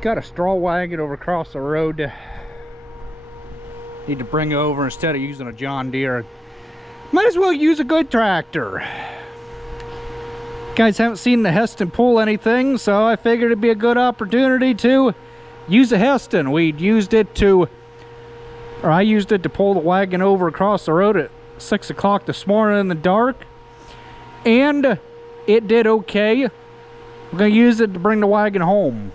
Got a straw wagon over across the road. Need to bring over instead of using a John Deere. Might as well use a good tractor. Guys haven't seen the Heston pull anything, so I figured it'd be a good opportunity to use a Heston. I used it to pull the wagon over across the road at 6 o'clock this morning in the dark, and it did okay. I'm gonna use it to bring the wagon home.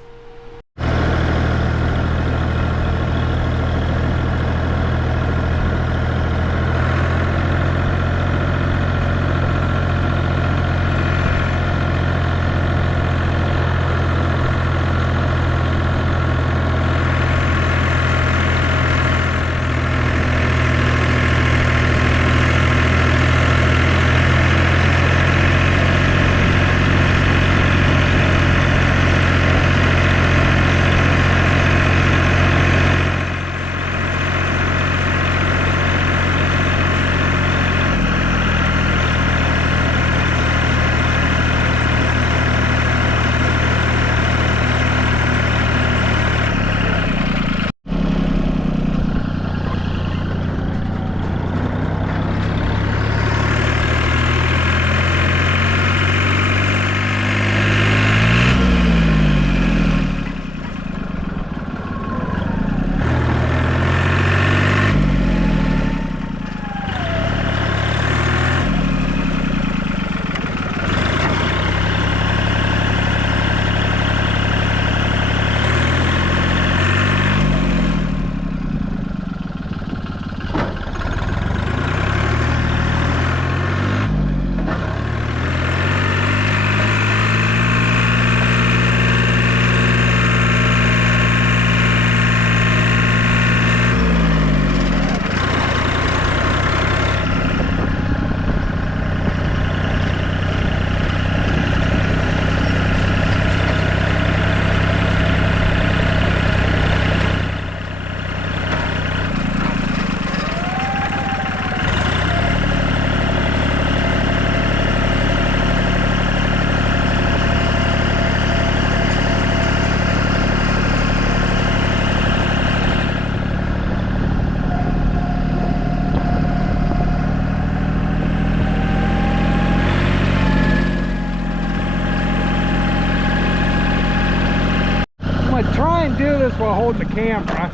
Do this while holding the camera.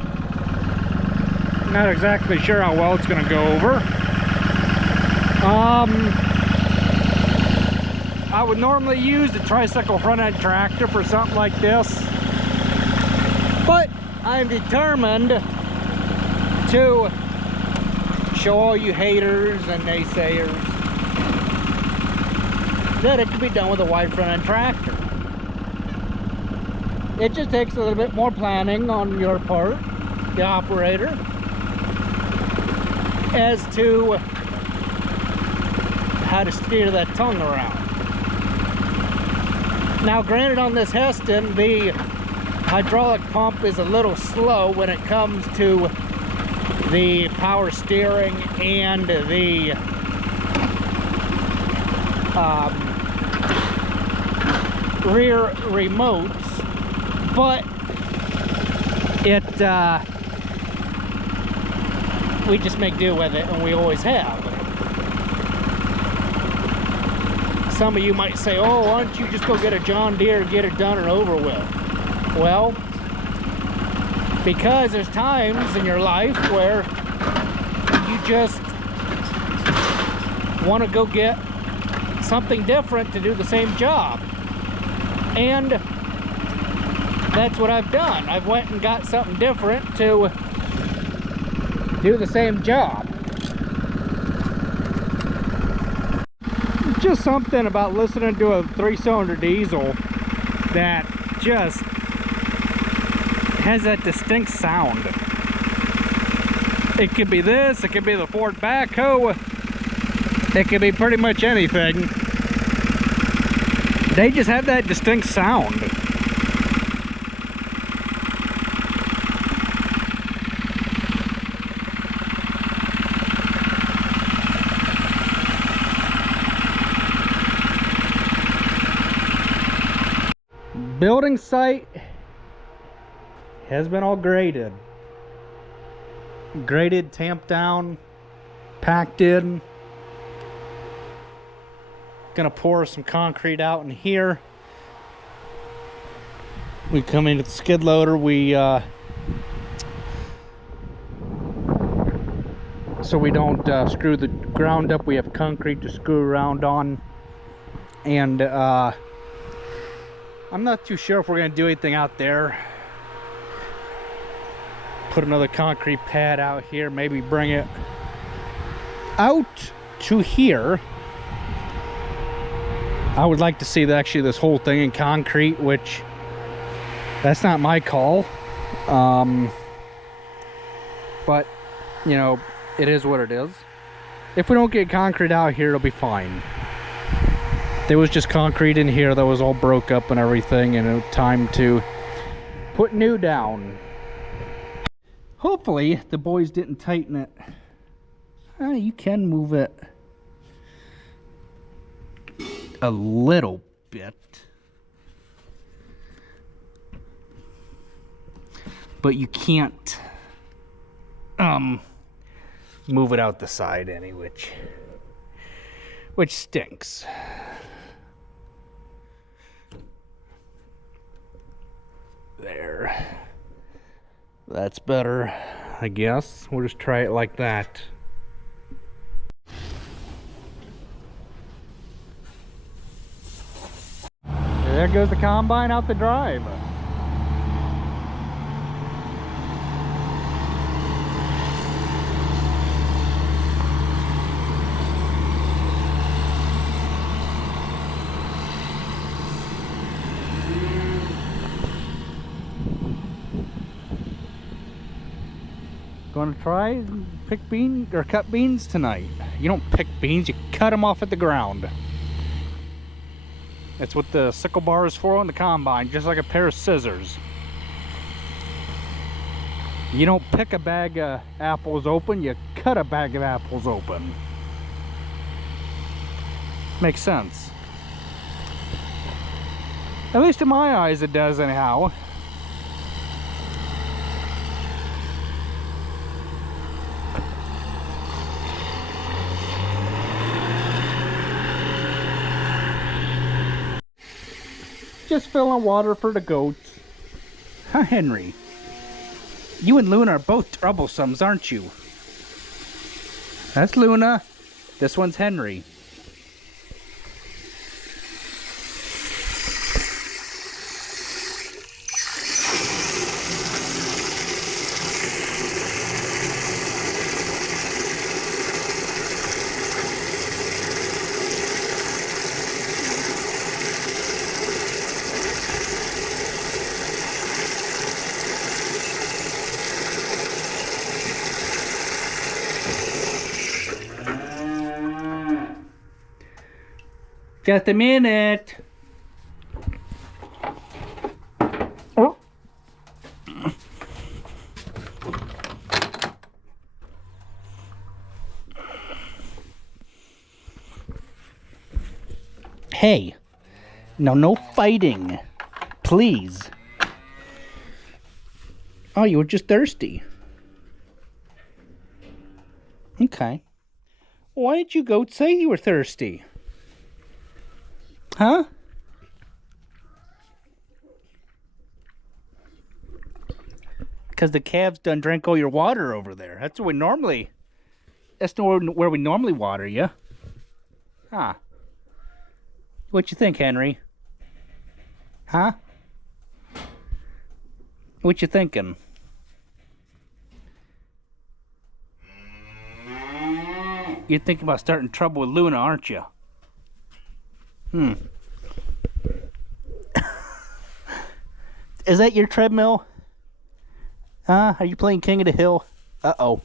Not exactly sure how well it's going to go over. I would normally use the tricycle front end tractor for something like this, but I'm determined to show all you haters and naysayers that it can be done with a wide front end tractor. It just takes a little bit more planning on your part, the operator, as to how to steer that tongue around. Now granted, on this Heston, the hydraulic pump is a little slow when it comes to the power steering and the rear remotes. But we just make do with it, and we always have. Some of you might say, oh, why don't you just go get a John Deere and get it done and over with? Well, because there's times in your life where you just want to go get something different to do the same job. And that's what I've done. I've went and got something different to do the same job. Just something about listening to a 3-cylinder diesel that just has that distinct sound. It could be this, it could be the Ford backhoe, it could be pretty much anything. They just have that distinct sound. Building site has been all graded. Graded, tamped down, packed in. Gonna pour some concrete out in here. We come into the skid loader, so we don't screw the ground up, we have concrete to screw around on. And I'm not too sure if we're gonna do anything out there. Put another concrete pad out here, maybe bring it out to here. I would like to see actually this whole thing in concrete, which that's not my call. But you know, it is what it is. If we don't get concrete out here, it'll be fine. There was just concrete in here that was all broke up and everything, and it was time to put new down. Hopefully the boys didn't tighten it. You can move it a little bit, but you can't move it out the side any which stinks. There, that's better, I guess. We'll just try it like that. There goes the combine out the drive. Gonna try and pick beans or cut beans tonight. You don't pick beans, you cut them off at the ground. That's what the sickle bar is for on the combine, just like a pair of scissors. You don't pick a bag of apples open, you cut a bag of apples open. Makes sense. At least in my eyes it does anyhow. Just filling water for the goats. Huh, Henry? You and Luna are both troublesomes, aren't you? That's Luna. This one's Henry. Just a minute. Oh. Hey, no fighting, please. Oh, you were just thirsty. Okay. Why did you go say you were thirsty? Huh? Because the calves done drank all your water over there. That's where we normally water you. Huh? What you think, Henry? Huh? What you thinking? You're thinking about starting trouble with Luna, aren't you? Is that your treadmill? Are you playing King of the Hill? Uh-oh.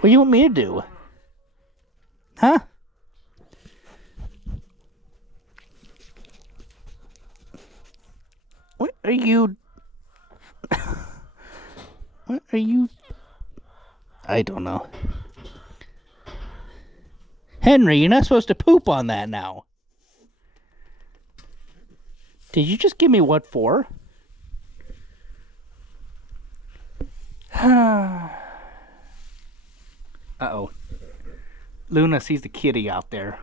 What do you want me to do? Huh? What are you... What are you... I don't know. Henry, you're not supposed to poop on that now. Did you just give me what for? Uh-oh. Luna sees the kitty out there.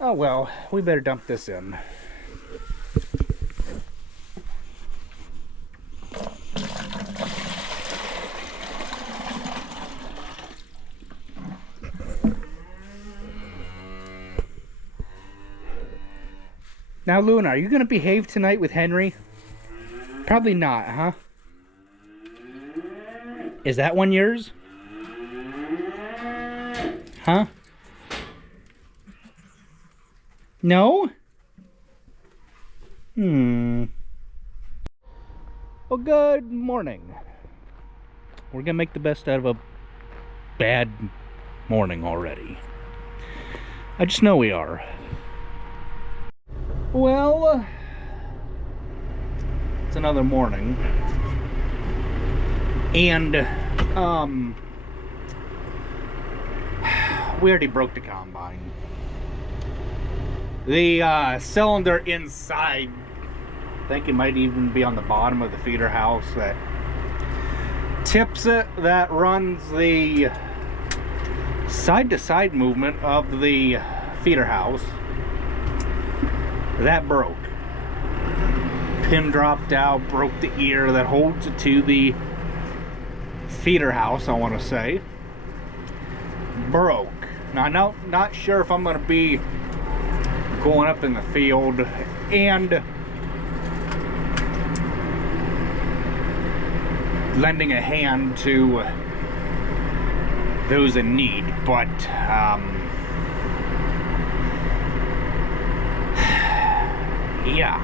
Oh well, we better dump this in. Now, Luna, are you going to behave tonight with Henry? Probably not, huh? Is that one yours? Huh? No? Well, good morning. We're gonna make the best out of a bad morning already. I just know we are. Well, it's another morning. And, we already broke the combine. The cylinder inside, I think it might even be on the bottom of the feeder house that tips it, that runs the side-to-side movement of the feeder house. That broke. Pin dropped out, broke the ear that holds it to the feeder house, I want to say. Broke. Now, I'm not sure if I'm going to be going up in the field and lending a hand to those in need, but yeah,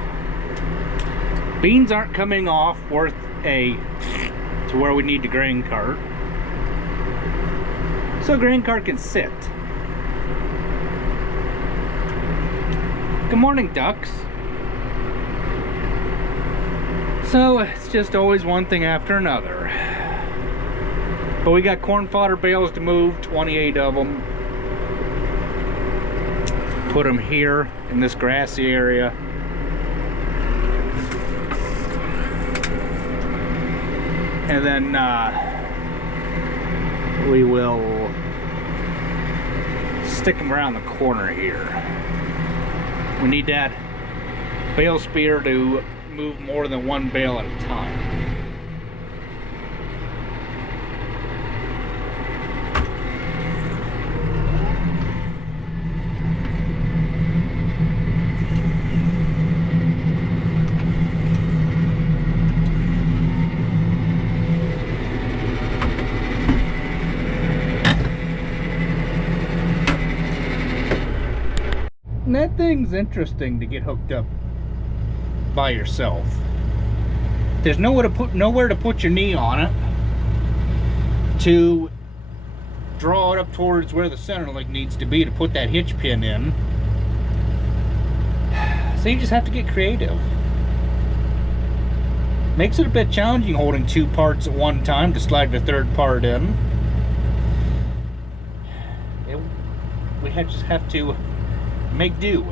beans aren't coming off worth to where we need the grain cart, so grain cart can sit. Good morning, ducks. So it's just always one thing after another. But we got corn fodder bales to move, 28 of them. Put them here in this grassy area. And then we will stick them around the corner here. We need that bale speeder to move more than one bale at a time. And that thing's interesting to get hooked up by yourself. There's nowhere to put your knee on it to draw it up towards where the center link needs to be to put that hitch pin in. So you just have to get creative. Makes it a bit challenging holding two parts at one time to slide the third part in. We just have to make do.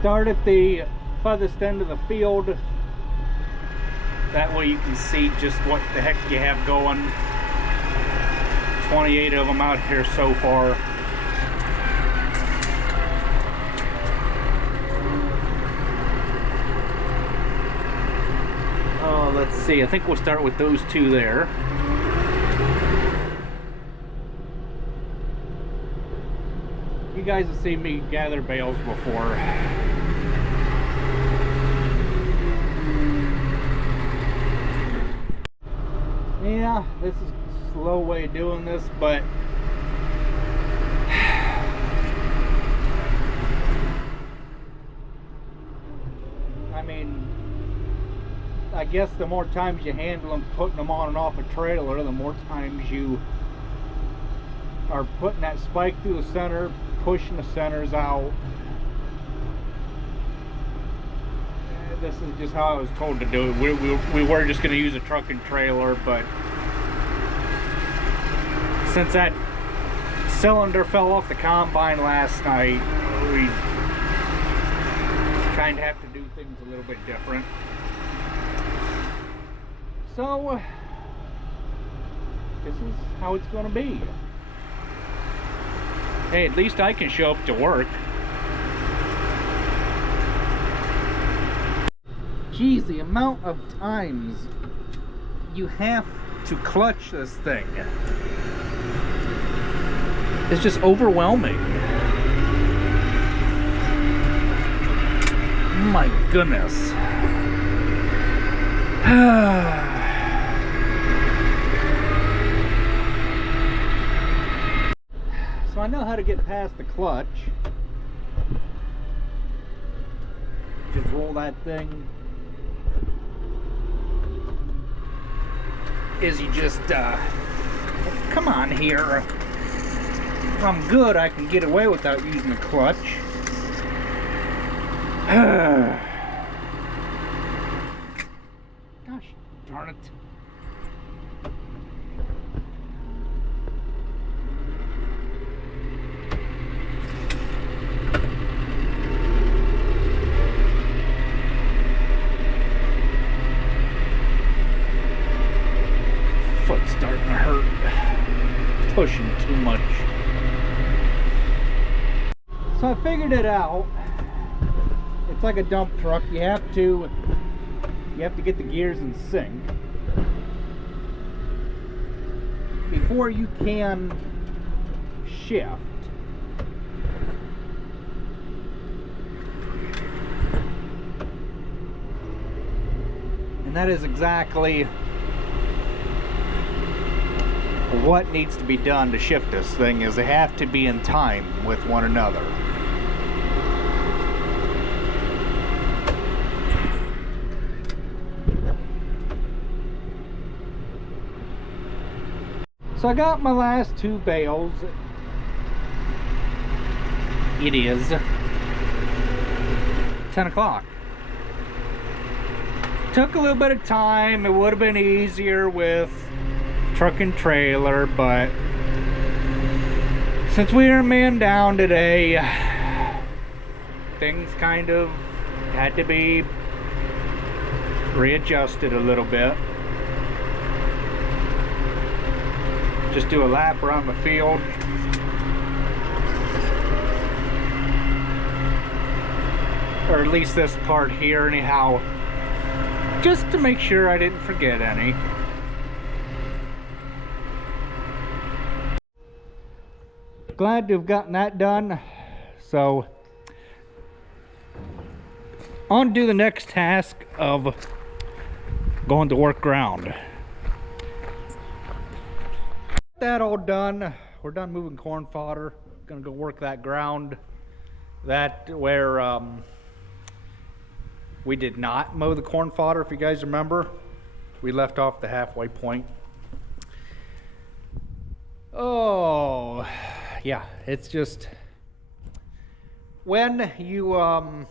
Start at the farthest end of the field. That way you can see just what the heck you have going. 28 of them out here so far. Oh, let's see. I think we'll start with those two there. You guys have seen me gather bales before. Yeah, this is a slow way of doing this, but I mean, I guess the more times you handle them, putting them on and off a trailer, the more times you are putting that spike through the center, pushing the centers out. This is just how I was told to do it. We were just going to use a truck and trailer, but since that cylinder fell off the combine last night, we kind of have to do things a little bit different. So this is how it's going to be. Hey, at least I can show up to work. Geez, the amount of times you have to clutch this thing is just overwhelming. My goodness. So I know how to get past the clutch. Just roll that thing. Is you just, come on here. If I'm good, I can get away without using the clutch. Gosh darn it. Foot's starting to hurt. Pushing too much. So I figured it out. It's like a dump truck. You have to get the gears in sync before you can shift. And that is exactly what needs to be done to shift this thing, is they have to be in time with one another. So I got my last two bales. It is 10 o'clock. Took a little bit of time. It would have been easier with truck and trailer, but since we are man down today, things kind of had to be readjusted a little bit. Just do a lap around the field. Or at least this part here anyhow, just to make sure I didn't forget any. Glad to have gotten that done. So on to do the next task of going to work ground. That all done. We're done moving corn fodder. Gonna go work that ground. That where we did not mow the corn fodder, if you guys remember. We left off the halfway point. Oh yeah, it's just when you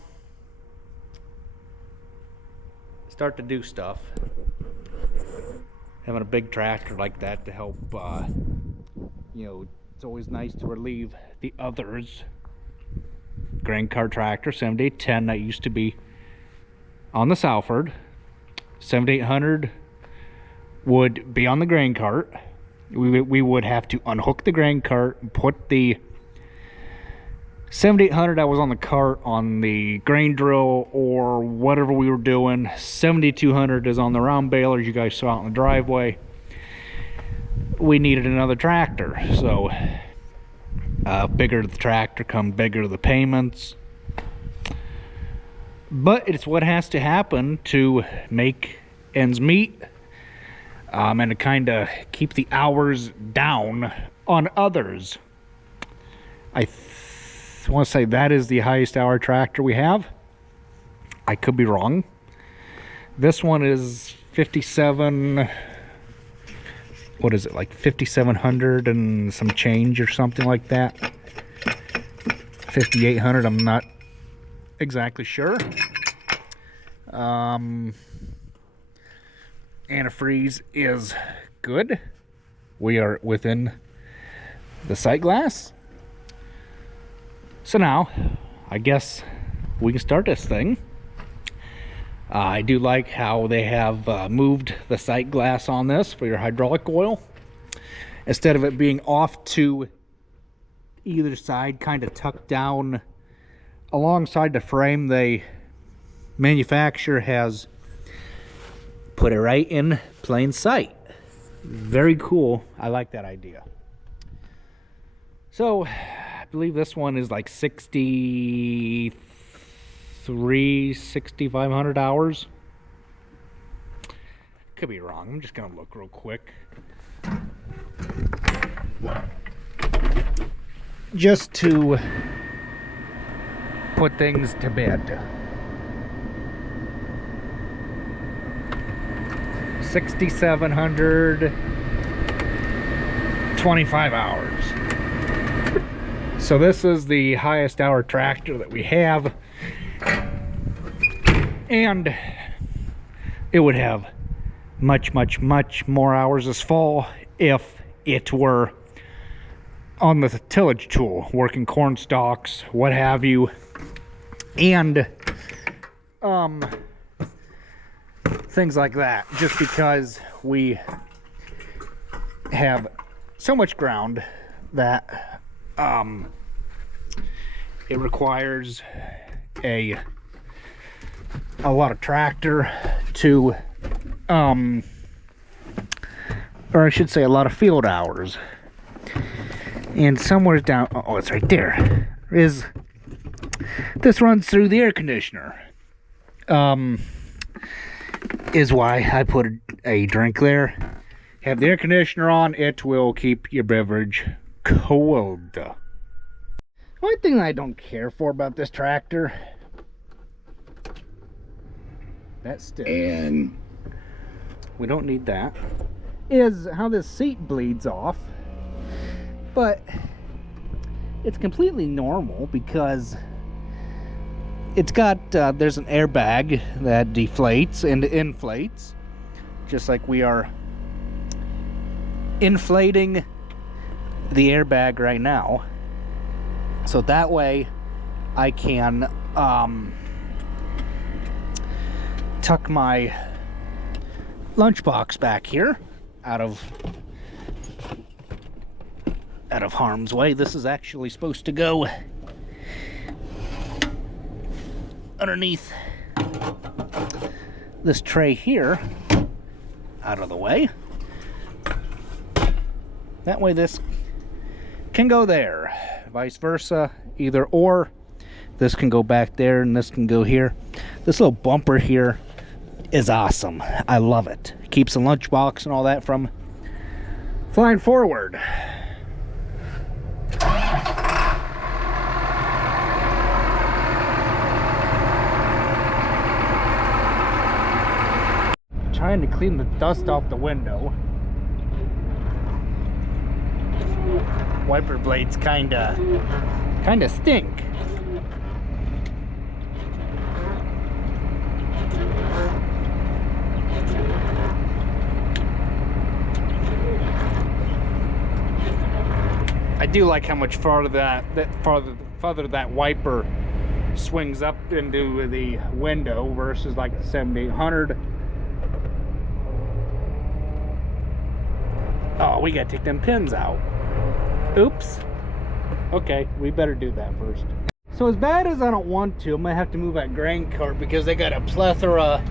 start to do stuff, having a big tractor like that to help, you know, it's always nice to relieve the others. Grain cart tractor 7810 that used to be on the Salford. 7800 would be on the grain cart. We would have to unhook the grain cart and put the 7800 that was on the cart on the grain drill or whatever we were doing. 7200 is on the round balers you guys saw out in the driveway. We needed another tractor, so bigger the tractor come bigger the payments, but it's what has to happen to make ends meet, and to kind of keep the hours down on others. I want to say that is the highest hour tractor we have. I could be wrong. This one is 57, what is it, like 5,700 and some change or something like that. 5,800, I'm not exactly sure. Antifreeze is good. We are within the sight glass. So now, I guess we can start this thing. I do like how they have moved the sight glass on this for your hydraulic oil. Instead of it being off to either side, kind of tucked down alongside the frame, the manufacturer has put it right in plain sight. Very cool. I like that idea. So I believe this one is like 6,500 hours. Could be wrong. I'm just gonna look real quick just to put things to bed. 6,725 hours. So this is the highest hour tractor that we have, and it would have much more hours this fall if it were on the tillage tool, working corn stalks, what have you, and things like that, just because we have so much ground that it requires a lot of tractor to or I should say a lot of field hours. And somewhere down, oh, it's right there, is this runs through the air conditioner. Is why I put a drink there. Have the air conditioner on, it will keep your beverage cold. One thing I don't care for about this tractor, that stick, and we don't need that, is how this seat bleeds off. But it's completely normal because it's got there's an airbag that deflates and inflates, just like we are inflating the airbag right now. So that way I can tuck my lunchbox back here out of harm's way. This is actually supposed to go underneath this tray here, out of the way. That way this can go there, vice versa, either or. This can go back there and this can go here. This little bumper here is awesome. I love it. Keeps the lunchbox and all that from flying forward. Trying to clean the dust off the window. Wiper blades kinda stink. I do like how much farther that wiper swings up into the window versus like the 7800. Oh, we gotta take them pins out. Oops. Okay, we better do that first. So as bad as I don't want to, I'm gonna have to move that grain cart because they got a plethora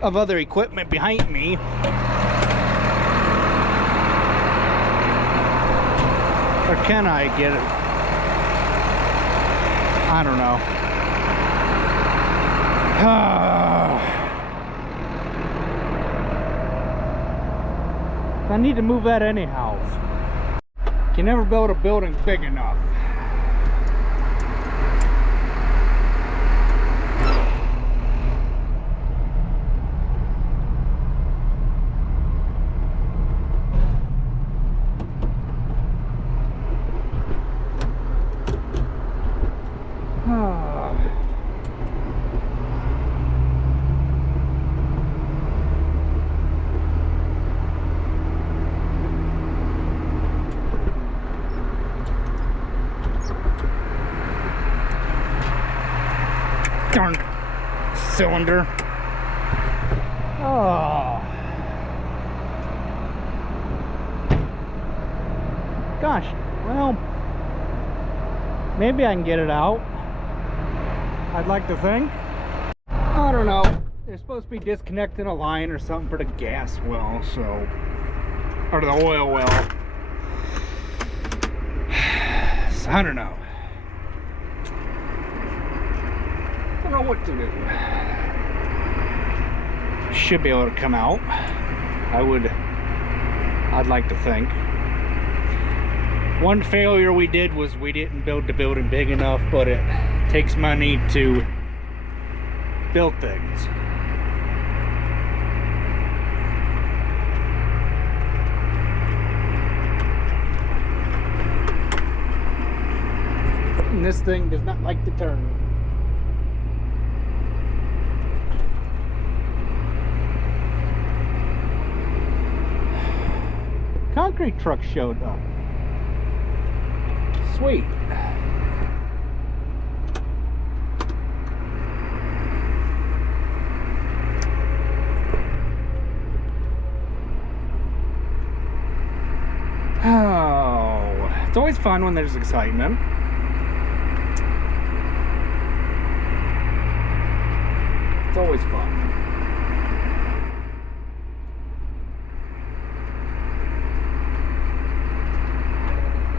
of other equipment behind me. Or can I get it? I don't know. I need to move that anyhow. You never build a building big enough. Darn cylinder. Oh. Gosh, well, maybe I can get it out. I'd like to think. I don't know. They're supposed to be disconnecting a line or something for the gas well, so, or the oil well. So I don't know. Don't know what to do. Should be able to come out. I'd like to think. One failure we did was we didn't build the building big enough, but it takes money to build things. And this thing does not like to turn. Concrete truck showed up. Sweet. Oh, it's always fun when there's excitement. It's always fun.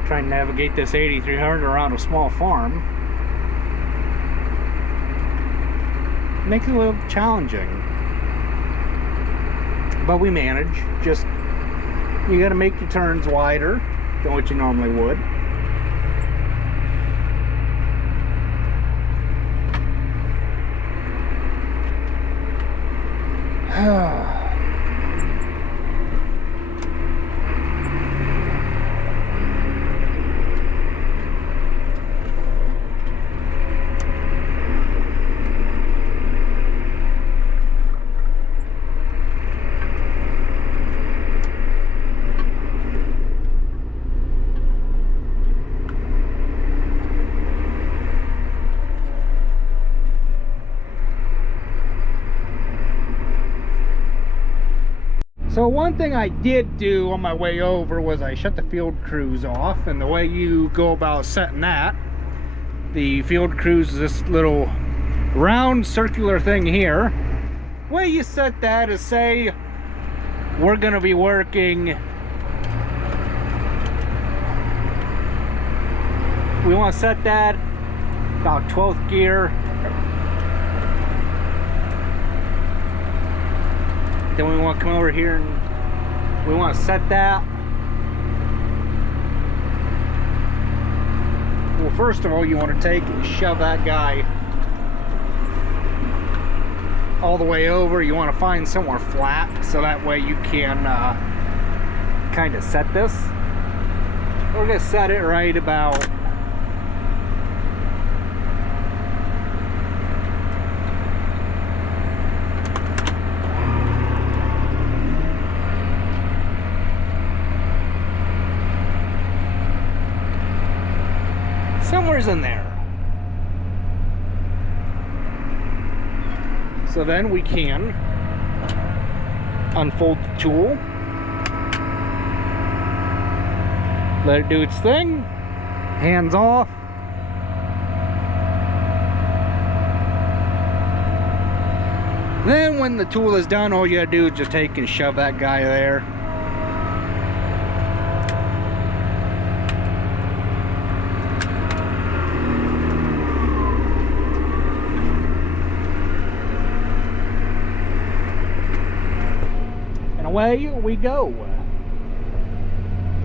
Try and navigate this 8300 around a small farm. Makes it a little challenging. But we manage. Just, you gotta make your turns wider than what you normally would. So one thing I did do on my way over was I shut the field crews off, and the way you go about setting that, the field crews is this little round circular thing here. The way you set that is, say we're gonna be working, we want to set that about 12th gear. Then we want to come over here and we want to set that. Well, first of all, you want to take and shove that guy all the way over. You want to find somewhere flat so that way you can kind of set this. We're going to set it right about somewhere's in there. So then we can unfold the tool, let it do its thing, hands off. Then when the tool is done, all you gotta do is just take and shove that guy there. Away we go.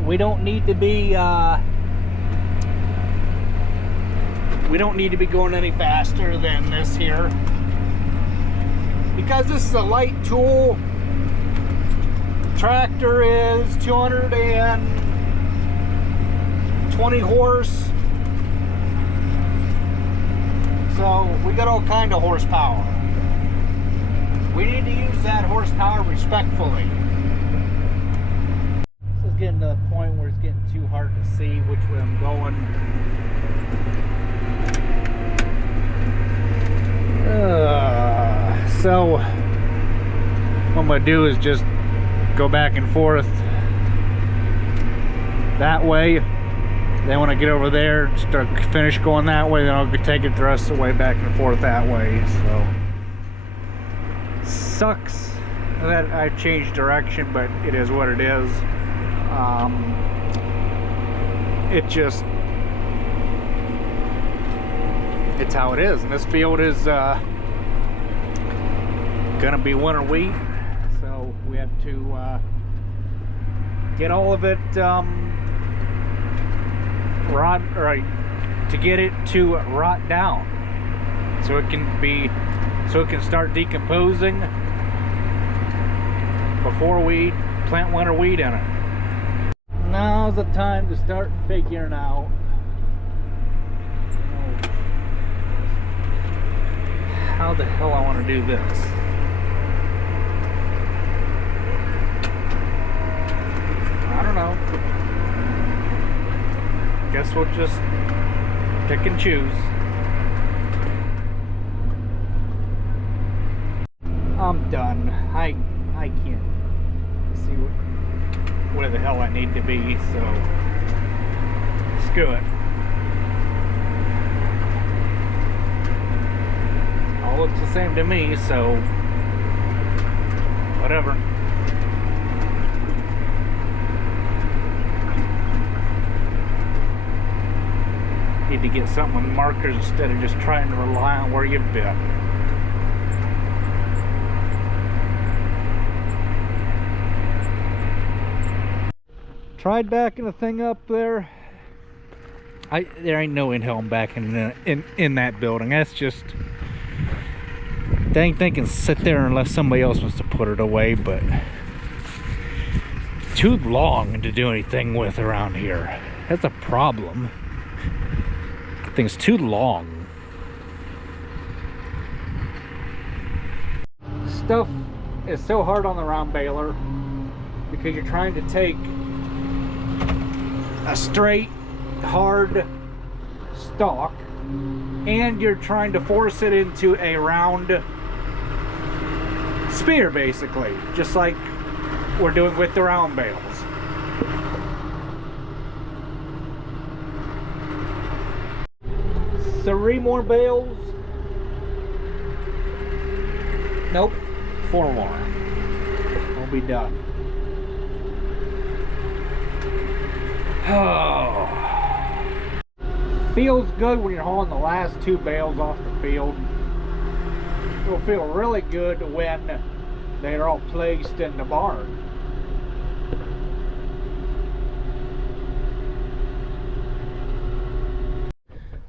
We don't need to be going any faster than this here, because this is a light tool. Tractor is 220 horse, so we got all kind of horsepower. We need to use that horsepower respectfully. This is getting to the point where it's getting too hard to see which way I'm going. So what I'm gonna do is just go back and forth that way. Then when I get over there, finish going that way, then I'll take it the rest of the way back and forth that way. So sucks that I changed direction, but it is what it is. It's how it is. And this field is gonna be winter wheat, so we have to get all of it to get it to rot down, so it can start decomposing before we plant winter wheat in it. Now's the time to start figuring out how the hell I want to do this. I don't know. Guess we'll just pick and choose. I'm done. I can't see where the hell I need to be, so screw it. All looks the same to me, so whatever. Need to get something with markers instead of just trying to rely on where you've been. Tried backing the thing up there. There ain't no in-hell backing in that building. That's just, dang thing can sit there unless somebody else wants to put it away, but too long to do anything with around here. That's a problem. Thing's too long. Stuff is so hard on the round baler because you're trying to take a straight, hard stalk and you're trying to force it into a round spear, basically, just like we're doing with the round bales. Three more bales. Nope, 4 more. We'll be done. Oh. Feels good when you're hauling the last 2 bales off the field. It'll feel really good when they're all placed in the barn.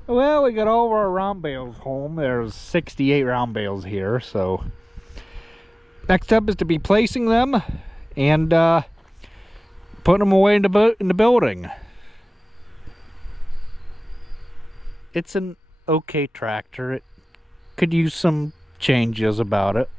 Well, we got all of our round bales home. There's 68 round bales here, so next up is to be placing them and putting them away in the building. It's an okay tractor. It could use some changes about it.